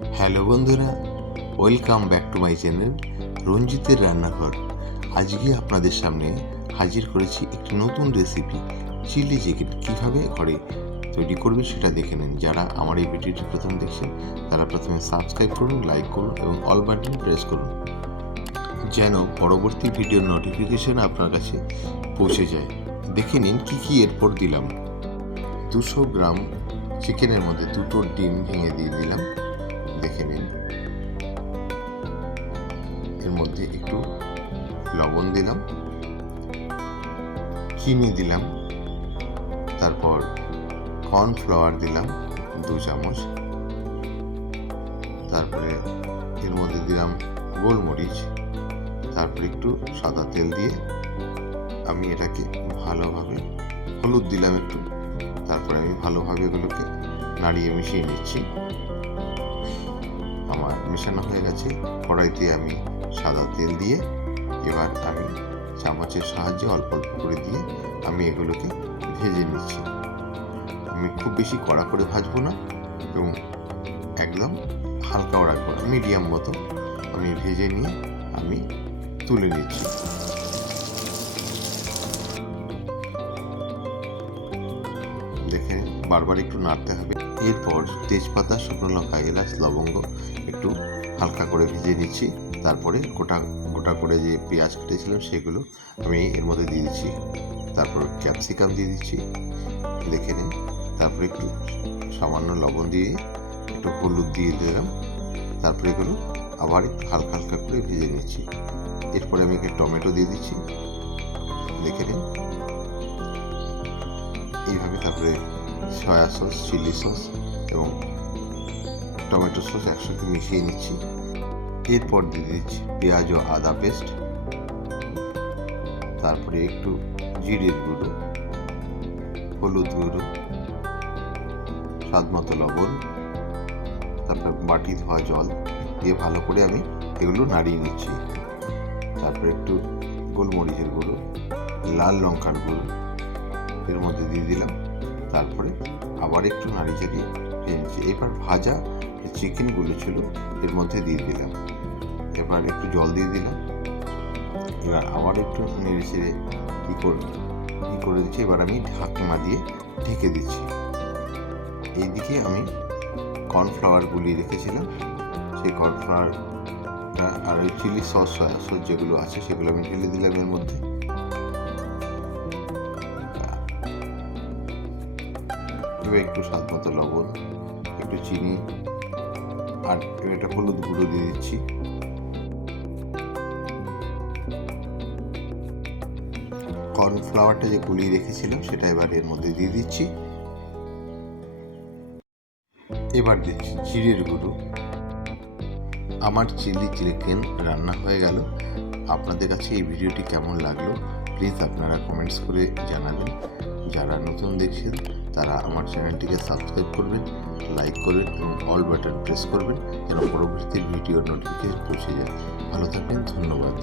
Hello বন্ধুরা, welcome back to my channel রঞ্জিতের রান্নাঘর। আজকে আপনাদের সামনে হাজির করেছি একটি নতুন রেসিপি চিলি চিকেন কীভাবে ঘরে তৈরি করবে সেটা দেখে নিন। যারা আমার এই ভিডিওটি প্রথম দেখছেন, তারা প্রথমে সাবস্ক্রাইব করুন লাইক করুন এবং অল বাটন প্রেস করুন, যেন পরবর্তী ভিডিওর নোটিফিকেশন আপনার কাছে পৌঁছে যায়। দেখে নিন কী কী এরপর দিলাম। দুশো গ্রাম চিকেনের মধ্যে দুটো ডিম ভেঙে দিয়ে দিলাম। দেখে নিন। এর মধ্যে একটু লবণ দিলাম, চিনি দিলাম, তারপর কর্নফ্লাওয়ার দিলাম দু চামচ, তারপরে এর মধ্যে দিলাম গোলমরিচ, তারপর একটু সাদা তেল দিয়ে আমি এটাকে ভালোভাবে হলুদ দিলাম একটু, তারপরে আমি ভালোভাবে এগুলোকে নাড়িয়ে মিশিয়ে নিচ্ছি। মেশানো হয়ে গেছে। কড়াইতে আমি সাদা তেল দিয়ে এবার আমি চামচের সাহায্যে অল্প অল্প করে দিয়ে আমি এগুলোকে ভেজে নিচ্ছি। আমি খুব বেশি কড়া করে ভাজবো না এবং একদম হালকাও রাখব না, মিডিয়াম মতো আমি ভেজে নিয়ে আমি তুলে নিচ্ছি। বারবার একটু নাড়তে হবে। এরপর তেজপাতা, শুকনো লঙ্কা, এলাচ, লবঙ্গ একটু হালকা করে ভিজিয়ে নিচ্ছি। তারপরে গোটা গোটা করে যে পেঁয়াজ কেটেছিলাম সেগুলো আমি এর মধ্যে দিয়ে দিচ্ছি। তারপর ক্যাপসিকাম দিয়ে দিচ্ছি, দেখে নিন। তারপরে একটু সামান্য লবণ দিয়ে একটু হলুদ দিয়ে দিলাম। তারপরে এগুলো আবার একটু হালকা হালকা করে ভেজে নিচ্ছি। এরপরে আমি একটু টমেটো দিয়ে দিচ্ছি, দেখে নিন। এইভাবে তারপরে সয়া সস চিলি সস এবং টমেটো সস একসাথে মিশিয়ে নিচ্ছি। এরপর দিয়ে দিচ্ছি পেঁয়াজ ও আদা পেস্ট তারপরে একটু জিরের গুঁড়ো, হলুদ গুঁড়ো, স্বাদ মতো লবণ, তারপরে বাটি ধোয়া জল দিয়ে ভালো করে আমি এগুলো নাড়িয়ে নিচ্ছি। তারপরে একটু গোলমরিচের গুঁড়ো, লাল লঙ্কার গুঁড়ো, এর মধ্যে দিয়ে দিলাম তারপরে আবার একটু নাড়ি চাড়িয়ে ভেজেছি এবার ভাজা চিকেনগুলো ছিল, এর মধ্যে দিয়ে দিলাম। এবার একটু জল দিয়ে দিলাম। এবার আবার একটু নেড়ে চেড়ে ই করে ই করে দিচ্ছি। এবার আমি ঢাকনা দিয়ে ঢেকে দিচ্ছি। এইদিকে আমি কর্নফ্লাওয়ার গুলিয়ে রেখেছিলাম। সেই কর্নফ্লাওয়ারটা আর ওই চিলি সস সস যেগুলো আছে, সেগুলো আমি ঢেলে দিলাম এর মধ্যে। এবার একটু স্বাদ মতো লবণ, একটু চিনি, আর একটা হলুদ গুঁড়ো দিয়ে দিচ্ছি। কর্নফ্লাওয়ারটা যে গুলিয়ে রেখেছিলাম, সেটা এবার এর মধ্যে দিয়ে দিচ্ছি। এবার দিচ্ছি জিরের গুঁড়ো। আমার চিলি চিকেন রান্না হয়ে গেল। আপনাদের কাছে এই ভিডিওটি কেমন লাগল প্লিজ আপনারা কমেন্টস করে জানাবেন। যারা নতুন দেখছেন তারা আমার চ্যানেলটিকে সাবস্ক্রাইব করবেন, লাইক করবেন এবং অল বাটন প্রেস করবেন যেন পরবর্তী ভিডিওর নোটিফিকেশন পৌঁছে যায়। ভালো থাকবেন, ধন্যবাদ।